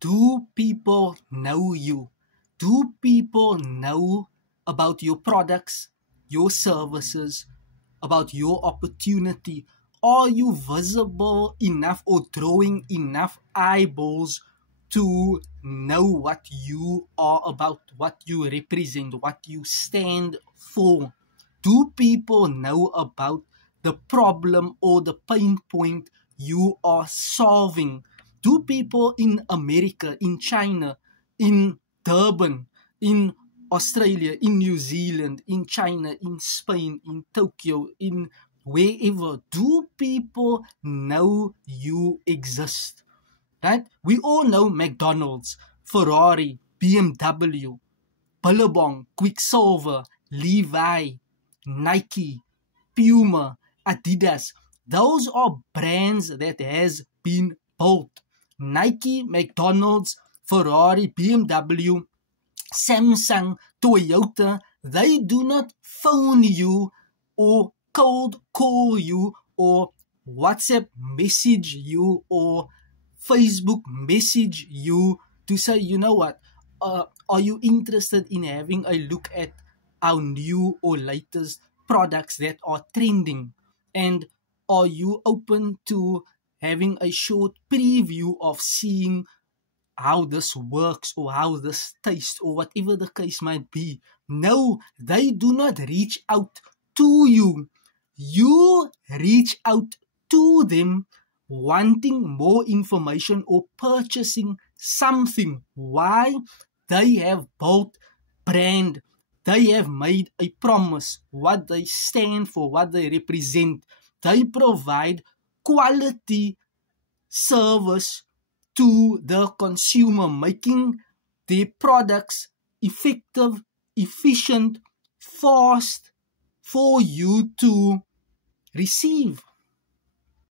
Do people know you? Do people know about your products, your services, about your opportunity? Are you visible enough or drawing enough eyeballs to know what you are about, what you represent, what you stand for? Do people know about the problem or the pain point you are solving? Do people in America, in China, in Durban, in Australia, in New Zealand, in China, in Spain, in Tokyo, in wherever, do people know you exist? Right? We all know McDonald's, Ferrari, BMW, Billabong, Quicksilver, Levi, Nike, Puma, Adidas. Those are brands that has been built. Nike, McDonald's, Ferrari, BMW, Samsung, Toyota, they do not phone you or cold call you or WhatsApp message you or Facebook message you to say, you know what, are you interested in having a look at our new or latest products that are trending? And are you open to having a short preview of seeing how this works or how this tastes or whatever the case might be? No, they do not reach out to you. You reach out to them wanting more information or purchasing something. Why? They have built brand. They have made a promise, what they stand for, what they represent. They provide quality service to the consumer, making their products effective, efficient, fast for you to receive.